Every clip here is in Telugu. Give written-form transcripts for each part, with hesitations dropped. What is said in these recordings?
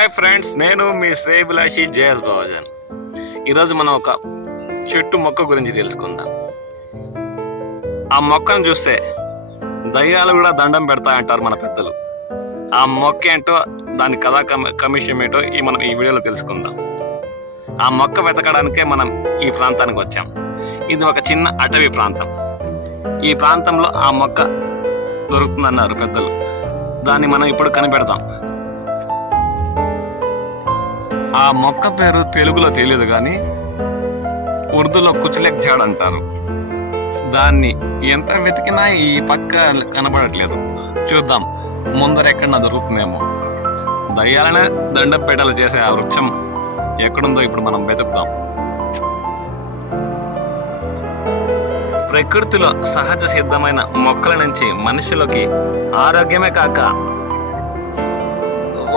హాయ్ ఫ్రెండ్స్, నేను మీ శ్రేయభిలాషి జేఎస్ బాబాజాన్. ఈరోజు మనం ఒక చెట్టు మొక్క గురించి తెలుసుకుందాం. ఆ మొక్కను చూస్తే దయ్యాలు కూడా దండం పెడతాయంటారు మన పెద్దలు. ఆ మొక్క ఏంటో, దాని కథా కమిషన్ ఏంటో మనం ఈ వీడియోలో తెలుసుకుందాం. ఆ మొక్క వెతకడానికే మనం ఈ ప్రాంతానికి వచ్చాం. ఇది ఒక చిన్న అటవీ ప్రాంతం. ఈ ప్రాంతంలో ఆ మొక్క దొరుకుతుందన్నారు పెద్దలు. దాన్ని మనం ఇప్పుడు కనిపెడతాం. ఆ మొక్క పేరు తెలుగులో తెలియదు, కానీ ఉర్దూలో కుచ్లెక్ జాడ్ అంటారు. దాన్ని ఎంత వెతికినా ఈ పక్క కనబడట్లేదు. చూద్దాం ముందర ఎక్కడన్నా దొరుకుతుందేమో. దయ్యాలనే దండపేటలు చేసే ఆ వృక్షం ఎక్కడుందో ఇప్పుడు మనం వెతుకుతాం. ప్రకృతిలో సహజ సిద్ధమైన మొక్కల నుంచి మనుషులకి ఆరోగ్యమే కాక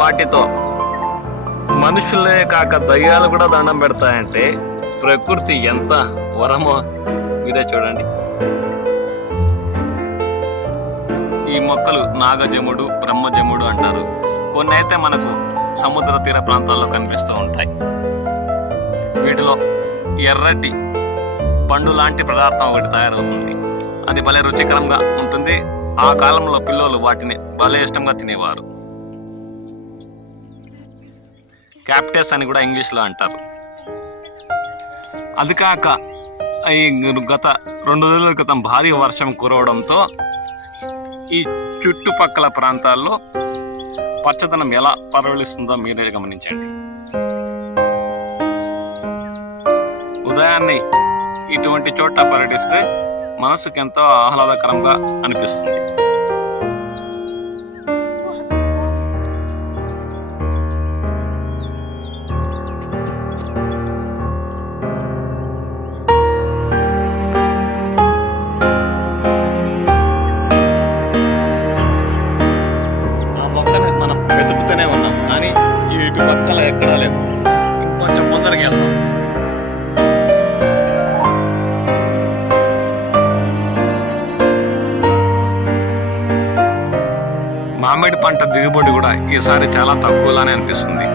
వాటితో మనుషులే కాక దయ్యాలు కూడా దండం పెడతాయంటే ప్రకృతి ఎంత వరమో మీరే చూడండి. ఈ మొక్కలు నాగజముడు, బ్రహ్మజముడు అంటారు. కొన్ని అయితే మనకు సముద్ర తీర ప్రాంతాల్లో కనిపిస్తూ ఉంటాయి. వీటిలో ఎర్రటి పండు లాంటి పదార్థం ఒకటి తయారవుతుంది. అది భలే రుచికరంగా ఉంటుంది. ఆ కాలంలో పిల్లలు వాటిని భలే ఇష్టంగా తినేవారు. క్యాప్టస్ అని కూడా ఇంగ్లీష్లో అంటారు. అది కాక ఈ గత 2 రోజుల క్రితం భారీ వర్షం కురవడంతో ఈ చుట్టుపక్కల ప్రాంతాల్లో పచ్చదనం ఎలా పరవళిస్తుందో మీరే గమనించండి. ఉదయాన్నే ఇటువంటి చోట పర్యటిస్తే మనసుకు ఎంతో ఆహ్లాదకరంగా అనిపిస్తుంది. మనం వెతుకుతూనే ఉన్నాం, కానీ ఇటు పక్కల ఎక్కడా లేదు. ఇంకొంచెం ముందరికి వెళ్తాం. మామిడి పంట దిగుబడి కూడా ఈసారి చాలా తక్కువలానే అనిపిస్తుంది.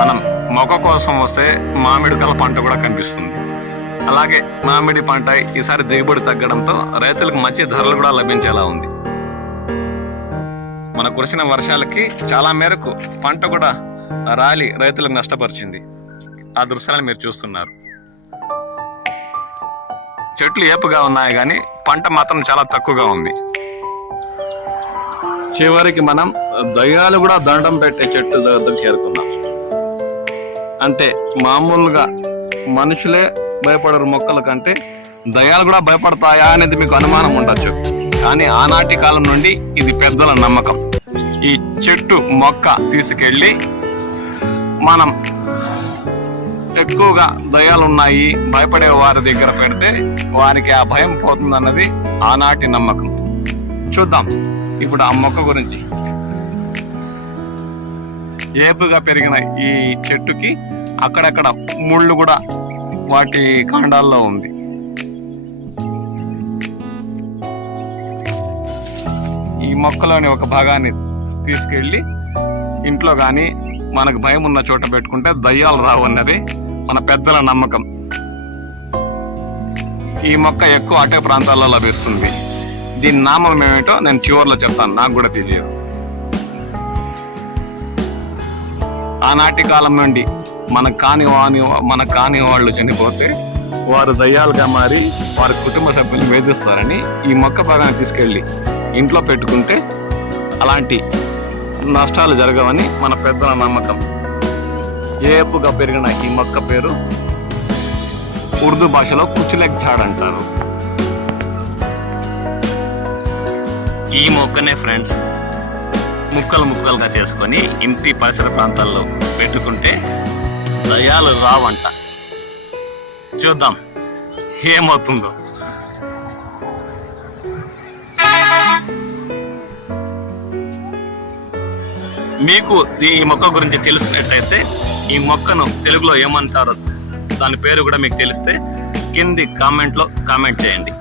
మనం మొక్క కోసం వస్తే మామిడికాయల పంట కూడా కనిపిస్తుంది. అలాగే మామిడి పంట ఈసారి దిగుబడి తగ్గడంతో రైతులకు మంచి ధరలు కూడా లభించేలా ఉంది. మన కురిసిన వర్షాలకి చాలా మేరకు పంట కూడా రాలి రైతులకు నష్టపరిచింది. ఆ దృశ్యాలను మీరు చూస్తున్నారు. చెట్లు ఏపుగా ఉన్నాయి, కానీ పంట మాత్రం చాలా తక్కువగా ఉంది. చివరికి మనం దయ్యాలు కూడా దండం పెట్టే చెట్టు దగ్గరికి చేరుకున్నాం. అంటే మామూలుగా మనుషులే భయపడరు మొక్కల కంటే, దయ్యాలు కూడా భయపడతాయా అనేది మీకు అనుమానం ఉండొచ్చు. కానీ ఆనాటి కాలం నుండి ఇది పెద్దల నమ్మకం. ఈ చెట్టు మొక్క తీసుకెళ్ళి మనం ఎక్కువగా దయ్యాలు ఉన్నాయి భయపడే వారి దగ్గర పెడితే వారికి ఆ భయం పోతుందన్నది ఆనాటి నమ్మకం. చూద్దాం ఇప్పుడు ఆ మొక్క గురించి. ఏపుగా పెరిగిన ఈ చెట్టుకి అక్కడక్కడ ముళ్ళు కూడా వాటి కాండాల్లో ఉంది. ఈ మొక్కలోని ఒక భాగాన్ని తీసుకెళ్ళి ఇంట్లో కానీ మనకు భయం ఉన్న చోట పెట్టుకుంటే దయ్యాలు రావు అన్నది మన పెద్దల నమ్మకం. ఈ మొక్క ఎక్కువ అటవీ ప్రాంతాల్లో లభిస్తుంది. దీని నామం ఏమిటో నేను చివరిలో చెప్తాను, నాకు కూడా తెలియదు. ఆనాటి కాలం నుండి మనకు కాని వాళ్ళు చనిపోతే వారు దయ్యాలుగా మారి వారి కుటుంబ సభ్యులను వేధిస్తారని ఈ మొక్క భాగాన్ని తీసుకెళ్ళి ఇంట్లో పెట్టుకుంటే అలాంటి నష్టాలు జరగవని మన పెద్దల నమ్మకం. ఏపుగా పెరిగిన ఈ మొక్క పేరు ఉర్దూ భాషలో కుచ్లెక్ జాడ్ అంటారు. ఈ మొక్కనే ఫ్రెండ్స్ ముక్కలుగా చేసుకొని ఇంటి పరిసర ప్రాంతాల్లో పెట్టుకుంటే దయ్యాలు రావంట. చూద్దాం ఏమవుతుందో. మీకు ఈ మొక్క గురించి తెలిసినట్టయితే, ఈ మొక్కను తెలుగులో ఏమంటారో దాని పేరు కూడా మీకు తెలిస్తే కింది కామెంట్లో కామెంట్ చేయండి.